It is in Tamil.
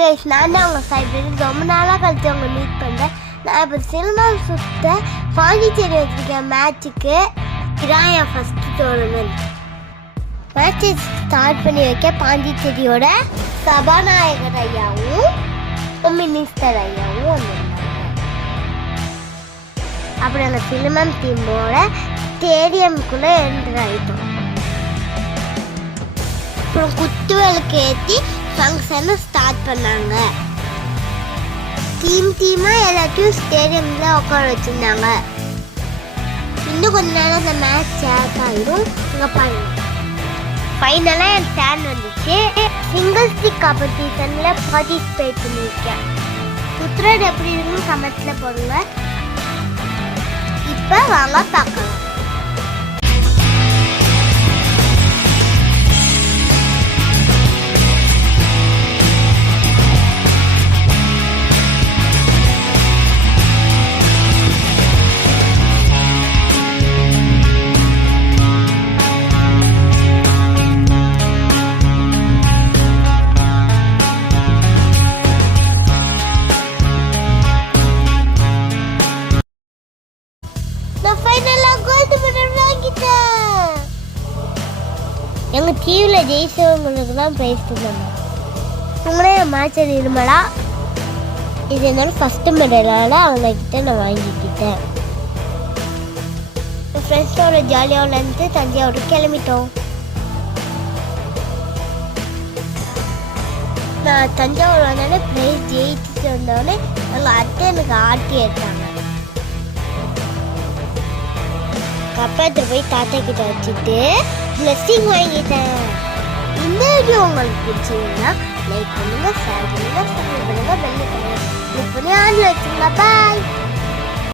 நான் தான் உங்கள் சைபர் ரொம்ப நாளாக கழிச்சு அவங்க மீட் பண்ணுறேன். நான் இப்போ சினிமாவை சுற்ற பாண்டிச்சேரி வச்சுருக்கேன். மேட்சுக்கு இதான் என் ஃபஸ்ட்டு டோர்னமெண்ட். மேட்சை ஸ்டார்ட் பண்ணி வைக்க பாண்டிச்சேரியோட சபாநாயகர் ஐயாவும் மினிஸ்டர் ஐயாவும் வந்திருந்தாங்க. அப்புறம் அந்த சினிமம் டீமோட ஸ்டேடியம்குள்ளே என்ட்ரு ஆகிட்டோம். அப்புறம் குத்துவிளக்கு ஏற்றி ஃபங்க்ஷனை ஸ்டார்ட் பண்ணாங்க. டீமாக எல்லாத்தையும் ஸ்டேடியமில் உட்கார வச்சுருந்தாங்க. இன்னும் கொஞ்ச நேரம் அந்த மேட்ச் ஸ்டார்ட் ஆகிடும். இங்கே பாருங்க, ஃபைனலாக என் டேன் வந்துச்சு. சிங்கிள் ஸ்டிக் காம்படிஷனில் பார்ட்டிசிபேட் பண்ணியிருக்கேன். குத்துறது எப்படி இருக்குன்னு கமெண்ட்ஸில் போடுங்க. இப்போ வாங்க பார்க்கலாம். எங்கள் டீமில் ஜெயிச்சவங்களுக்கு தான் ப்ரைஸ் தந்தாங்க. உங்களே மேட்சை நிர்மலா இது என்னோட ஃபஸ்ட்டு மெடலால் அவங்கக்கிட்ட நான் வாங்கிக்கிட்டேன். என் ஃப்ரெண்ட்ஸோட ஜாலியாக விளையாண்டு தஞ்சாவூருக்கு கிளம்பிட்டோம். நான் தஞ்சாவூர் வந்தோடனே ப்ரைஸ் ஜெயிச்சுட்டு வந்தோடனே எங்கள் அத்தை எனக்கு ஆட்டி எடுத்தாங்க. கப்பத்தில் போய் தாத்தா கிட்ட வச்சுட்டு பிளஸ்ஸிங் வாங்கிட்டேன். இந்த வீடியோ உங்களுக்கு பிடிச்சிருந்தா லைக் பண்ணுங்க, ஷேர் பண்ணுங்க, சப்ஸ்கிரைப் பண்ணுங்க, பெல் பண்ணுங்க, கிளிக் பண்ணி ஆன்ல வச்சுங்க. பாய்.